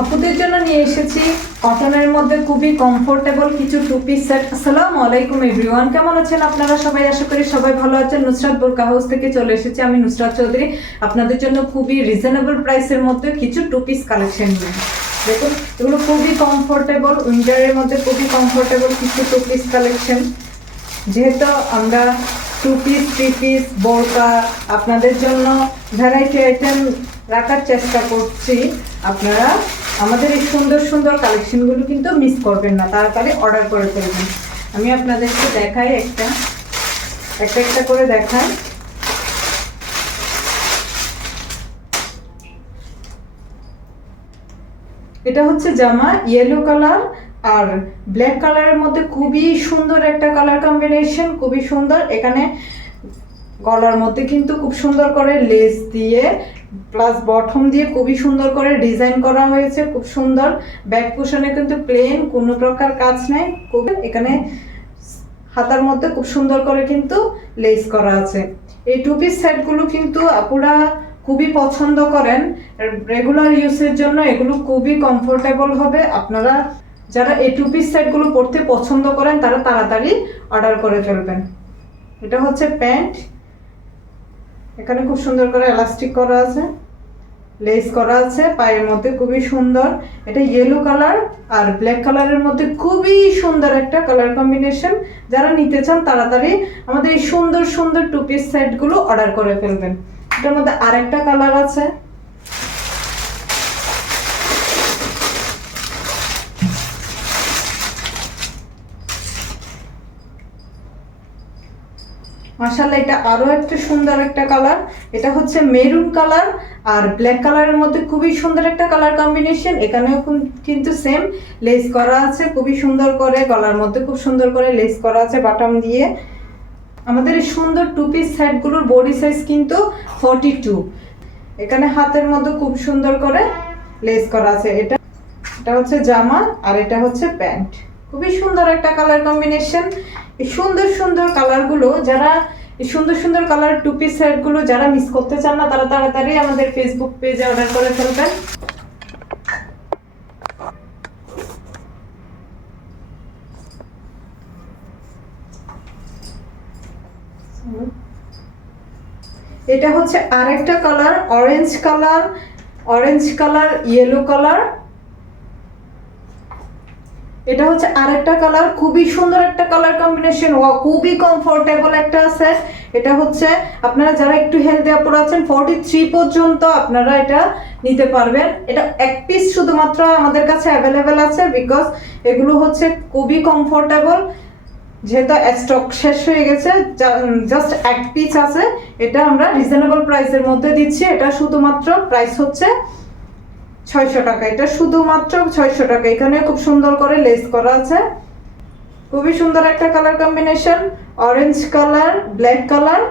আপুদের জন্য নিয়ে এসেছি। কটনের মধ্যে খুবই কমফোর্টেবল কিছু টু পিস সেট আসসালামু আলাইকুম এভরিওয়ান কেমন আছেন আপনারা সবাই? আশা করি সবাই ভালো আছেন। নুসরাত বোরকা হাউস থেকে চলে এসেছি আমি নুসরাত চৌধুরী। আপনাদের জন্য খুবই রিজনেবল প্রাইসের মধ্যে কিছু টু পিস কালেকশন নিয়ে। দেখুন, এগুলো খুবই কমফোর্টেবল উইন্টারের মধ্যে খুবই কমফোর্টেবল কিছু টু পিস কালেকশন যেহেতু আমরা টু পিস থ্রি পিস বোরকা, আপনাদের জন্য ভ্যারাইটি আইটেম রাখার চেষ্টা করছি। আপনারা আমাদের এই সুন্দর সুন্দর কালেকশনগুলো কিন্তু মিস করবেন না, তাড়াতাড়ি অর্ডার করে ফেলবেন। আমি আপনাদেরকে দেখাই একটা একটা একটা করে দেখাই। এটা হচ্ছে জামা ইয়েলো কালার আর ব্ল্যাক কালারের মধ্যে খুবই সুন্দর একটা কালার কম্বিনেশন খুবই সুন্দর। এখানে গলার মধ্যে কিন্তু খুব সুন্দর করে লেস দিয়ে প্লাস বটম দিয়ে খুবই সুন্দর করে ডিজাইন করা হয়েছে, খুব সুন্দর। ব্যাক কুশনে কিন্তু প্লেন কোনো প্রকার কাজ নেই। খুব এখানে হাতার মধ্যে খুব সুন্দর করে কিন্তু লেস করা আছে। এই টু পিস সেটগুলো কিন্তু আপুরা খুবই পছন্দ করেন। রেগুলার ইউজের জন্য এগুলো খুবই কমফোর্টেবল হবে। আপনারা যারা এই টু পিস সেটগুলো পরতে পছন্দ করেন, তারা তাড়াতাড়ি অর্ডার করে ফেলবেন। এটা হচ্ছে প্যান্ট। এখানে খুব সুন্দর করে এলাস্টিক করা আছে লেস করা আছে, পায়ের মধ্যে খুবই সুন্দর। এটা ইয়েলো কালার আর ব্ল্যাক কালারের মধ্যে খুবই সুন্দর একটা কালার কম্বিনেশন যারা নিতে চান, তাড়াতাড়ি আমাদের এই সুন্দর সুন্দর টু পিস সেটগুলো অর্ডার করে ফেলবেন। এটার মধ্যে আরেকটা কালার আছে। মাশাআল্লাহ, এটা আরও একটা সুন্দর একটা কালার। এটা হচ্ছে মেরুন কালার আর ব্ল্যাক কালারের মধ্যে খুবই সুন্দর একটা কালার কম্বিনেশন। এখানেও কিন্তু সেম লেস করা আছে, খুবই সুন্দর করে, গলার মধ্যে খুব সুন্দর করে লেস করা আছে বাটাম দিয়ে। আমাদের এই সুন্দর টু পিস সেটগুলোর বডি সাইজ কিন্তু ফর্টি টু এখানে হাতের মধ্যে খুব সুন্দর করে লেস করা আছে। এটা এটা হচ্ছে জামা আর এটা হচ্ছে প্যান্ট। খুবই সুন্দর একটা কালার কম্বিনেশন সুন্দর সুন্দর কালারগুলো যারা সুন্দর সুন্দর কালার টু পিস সেটগুলো যারা মিস করতে চান না, তারা তাড়াতাড়ি আমাদের ফেসবুক পেজে অর্ডার করে ফেলবেন। এটা হচ্ছে আরেকটা colour orange colour orange colour yellow colour এটা হচ্ছে আরেকটা কালার খুবই সুন্দর একটা কালার কম্বিনেশন ওয়া খুবই কমফোর্টেবল একটা সেট এটা হচ্ছে আপনারা যারা একটু হেলদি আপুর আছেন ফর্টি থ্রি পর্যন্ত আপনারা এটা নিতে পারবেন। এটা এক পিস শুধুমাত্র আমাদের কাছে অ্যাভেলেবেল আছে বিকজ এগুলো হচ্ছে খুবই কমফোর্টেবল যেহেতু স্টক শেষ হয়ে গেছে জাস্ট এক পিস আছে। এটা আমরা রিজনেবল প্রাইসের মধ্যে দিচ্ছি। এটা শুধুমাত্র প্রাইস হচ্ছে ছয়শো টাকা। এটা শুধুমাত্র ছয়শো টাকা। এখানে খুব সুন্দর করে লেস করা আছে। খুবই সুন্দর একটা colour combination orange colour black colour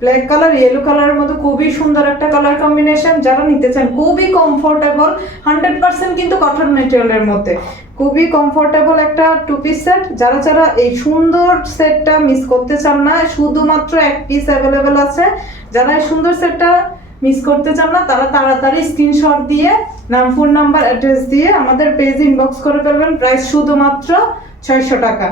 black colour yellow কালারের মধ্যে খুবই সুন্দর একটা কালার কম্বিনেশন যারা নিতে চান, খুবই কমফোর্টেবল হান্ড্রেড পার্সেন্ট কিন্তু কটন মেটেরিয়ালের মধ্যে। খুবই কমফোর্টেবল একটা টু পিস সেট যারা যারা এই সুন্দর সেটটা মিস করতে চান না, শুধুমাত্র এক পিস অ্যাভেলেবেল আছে। যারা এই সুন্দর সেটটা মিস করতে চান না, তারা তাড়াতাড়ি স্ক্রিনশট দিয়ে নাম ফোন নাম্বার অ্যাড্রেস দিয়ে আমাদের পেজ ইনবক্স করে ফেলবেন। প্রাইস শুধুমাত্র ছয়শো টাকা।